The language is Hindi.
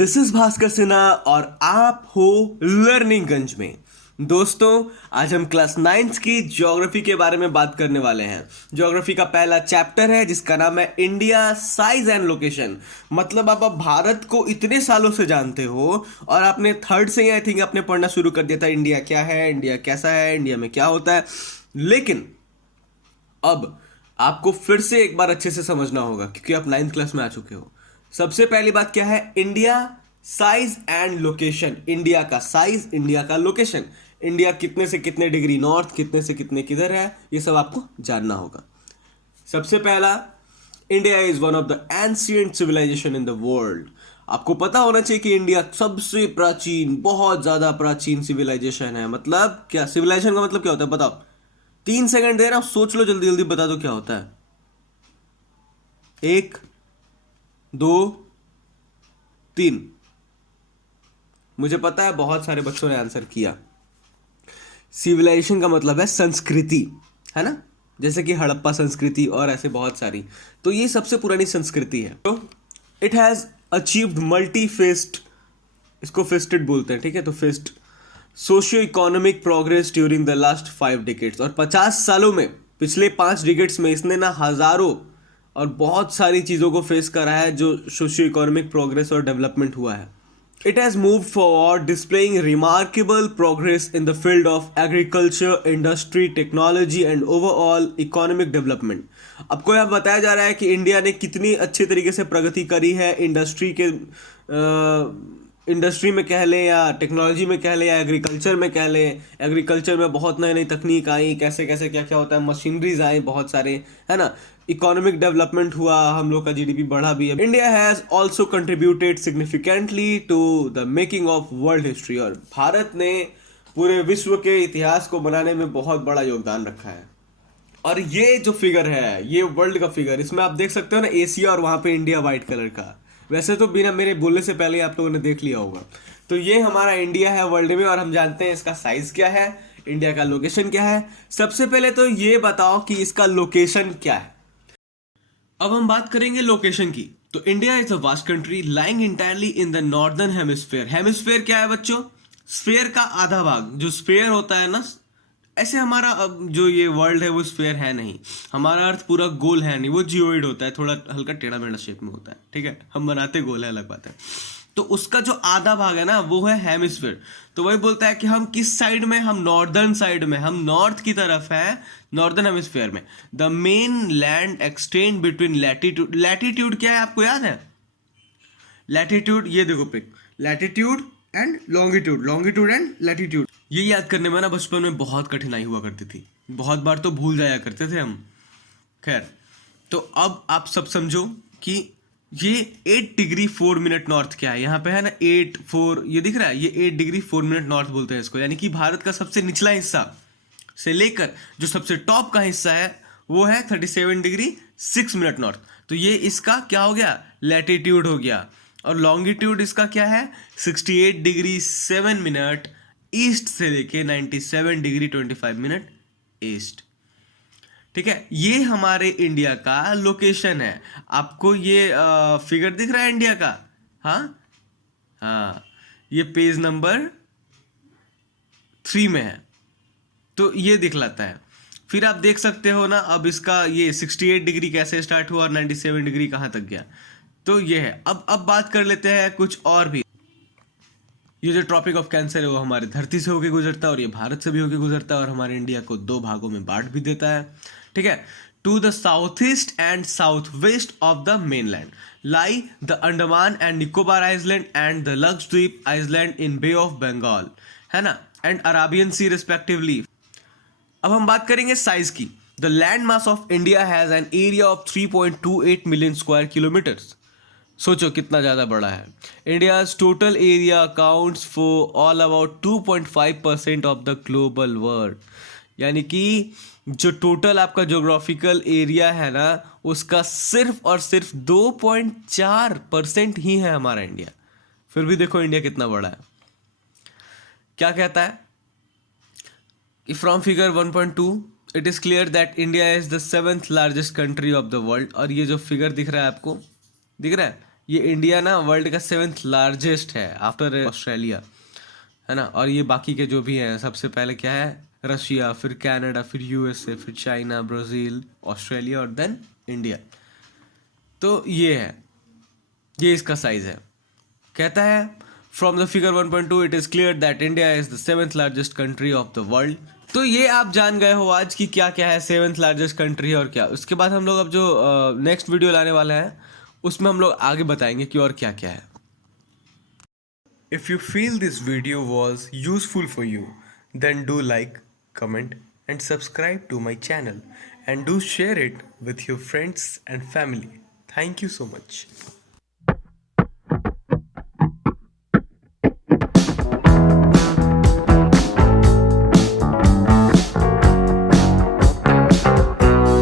दिस इज भास्कर सिन्हा और आप हो लर्निंगगंज में। दोस्तों, आज हम क्लास 9 की ज्योग्राफी के बारे में बात करने वाले हैं। ज्योग्राफी का पहला चैप्टर है जिसका नाम है इंडिया साइज एंड लोकेशन। मतलब आप भारत को इतने सालों से जानते हो और आपने थर्ड से आई थिंक आपने पढ़ना शुरू कर दिया था इंडिया क्या है, इंडिया कैसा है, इंडिया में क्या होता है। लेकिन अब आपको फिर से एक बार अच्छे से समझना होगा क्योंकि आप 9th क्लास में आ चुके हो। सबसे पहली बात क्या है? India size and location. India का साइज, इंडिया का लोकेशन। इंडिया कितने से कितने डिग्री नॉर्थ, कितने से कितने किधर है, ये सब आपको जानना होगा। सबसे पहला, India is one of the ancient civilization in the world. आपको पता होना चाहिए कि इंडिया सबसे प्राचीन, बहुत ज्यादा प्राचीन सिविलाइजेशन है। मतलब क्या सिविलाइजेशन का मतलब क्या होता है बताओ? 3 सेकंड दे रहा हूं, सोच लो, जल्दी जल्दी बता दो क्या होता है। 1 2 3। मुझे पता है बहुत सारे बच्चों ने आंसर किया। सिविलाइजेशन का मतलब है संस्कृति, है ना? जैसे कि हड़प्पा संस्कृति और ऐसे बहुत सारी। तो ये सबसे पुरानी संस्कृति है। तो it has achieved multi faced, इसको फेस्टेड बोलते हैं, ठीक है? तो fest socio economic progress during the last 5 decades. और 50 सालों में, पिछले 5 डिकेड्स में इसने ना हजारों और बहुत सारी चीज़ों को फेस करा है जो सोशियो इकोनॉमिक प्रोग्रेस और डेवलपमेंट हुआ है। It has moved forward displaying remarkable progress in the field of agriculture, industry, technology and overall economic development. आपको यह बताया जा रहा है कि इंडिया ने कितनी अच्छे तरीके से प्रगति करी है इंडस्ट्री में कह लें या टेक्नोलॉजी में कह लें या एग्रीकल्चर में कह लें। एग्रीकल्चर में बहुत नई नई तकनीक आई, कैसे कैसे क्या क्या होता है, मशीनरीज आई बहुत सारे, है ना? इकोनॉमिक डेवलपमेंट हुआ, हम लोग का जीडीपी बढ़ा भी है। India has also contributed significantly to the making of world history. और भारत ने पूरे विश्व के इतिहास को बनाने में बहुत बड़ा योगदान रखा है। और ये जो फिगर है, ये वर्ल्ड का फिगर, इसमें आप देख सकते हो ना एशिया और वहाँ पे इंडिया वाइट कलर का। वैसे तो बिना मेरे बोलने से पहले आप लोगों ने देख लिया होगा। तो ये हमारा इंडिया है वर्ल्ड में और हम जानते हैं इसका साइज क्या है, इंडिया का लोकेशन क्या है। सबसे पहले तो ये बताओ कि इसका लोकेशन क्या है। अब हम बात करेंगे लोकेशन की। तो India is a vast country lying entirely in the northern hemisphere. Hemisphere क्या है बच्चों? स्फेयर का आधा भाग। जो स्फेयर होता है ना, ऐसे हमारा अब जो ये वर्ल्ड है वो स्फेयर है नहीं, हमारा अर्थ पूरा गोल है नहीं, वो जियोइड होता है, थोड़ा हल्का टेढ़ा मेढ़ा शेप में होता है, ठीक है? हम बनाते गोल है, अलग बात है। तो उसका जो आधा भाग है ना वो है हेमिस्फेयर। तो वही बोलता है कि हम किस साइड में, हम नॉर्दर्न साइड में, हम नॉर्थ की तरफ है, नॉर्दर्न हेमिस्फेयर में। The mainland extend between latitude. Latitude क्या है आपको याद है? लैटिट्यूड, ये देखो pic, latitude and longitude, longitude and latitude. ये याद करने में ना बचपन में बहुत कठिनाई हुआ करती थी, बहुत बार तो भूल जाया करते थे हम। खैर, तो अब आप सब समझो कि ये 8 डिग्री 4 मिनट नॉर्थ क्या है। यहाँ पे है ना 8 4, ये दिख रहा है, ये 8 डिग्री 4 मिनट नॉर्थ बोलते हैं इसको। यानी कि भारत का सबसे निचला हिस्सा से लेकर जो सबसे टॉप का हिस्सा है वो है 37 डिग्री 6 मिनट नॉर्थ। तो ये इसका क्या हो गया? लैटिट्यूड हो गया। और लॉन्गिट्यूड इसका क्या है? 68 डिग्री 7 मिनट ईस्ट से लेके 97 डिग्री 25 मिनट ईस्ट। ठीक है, ये हमारे इंडिया का लोकेशन है। आपको ये फिगर दिख रहा है इंडिया का? हाँ, ये पेज नंबर 3 में है, तो ये दिखलाता है। फिर आप देख सकते हो ना, अब इसका ये 68 डिग्री कैसे स्टार्ट हुआ और 97 डिग्री कहाँ तक गया। तो ये है। अब बात कर लेते हैं कुछ और भी। ये जो ट्रॉपिक ऑफ कैंसर है वो हमारे धरती से होकर गुजरता है और ये भारत से भी होकर गुजरता है और हमारे इंडिया को 2 भागों में बांट भी देता है, ठीक है? To the south east and south west of the mainland lie the Andaman and Nicobar island and the Lakshadweep island in bay of Bengal, है ना, एंड अराबियन सी रिस्पेक्टिवली। अब हम बात करेंगे साइज की। The land mass of India has an area of 3.28 million square kilometres. सोचो कितना ज़्यादा बड़ा है। India's total area accounts for all about 2.5% of the global world. यानी कि जो टोटल आपका जोग्राफिकल एरिया है ना, उसका सिर्फ और सिर्फ 2.4% ही है हमारा इंडिया। फिर भी देखो इंडिया कितना बड़ा है। क्या कहता है कि from figure 1.2 it is clear that India is the 7th largest country of the world. और ये जो फिगर दिख रहा है आपको, दिख रहा है, ये इंडिया ना वर्ल्ड का 7th लार्जेस्ट है आफ्टर ऑस्ट्रेलिया, है ना। और ये बाकी के जो भी हैं, सबसे पहले क्या है, रशिया, फिर कनाडा, फिर यूएसए, फिर चाइना, ब्राज़ील, ऑस्ट्रेलिया और देन इंडिया। तो ये है, ये इसका साइज है। कहता है from the figure 1.2 it is clear that India is the 7th largest country of the world. तो ये आप जान गए हो आज की क्या क्या है 7th लार्जेस्ट कंट्री और क्या। उसके बाद हम लोग अब जो नेक्स्ट वीडियो लाने वाले हैं उसमें हम लोग आगे बताएंगे कि और क्या क्या है। If you feel this video was useful for you, then do like, comment and subscribe to my channel and do share it with your friends and family. Thank you so much.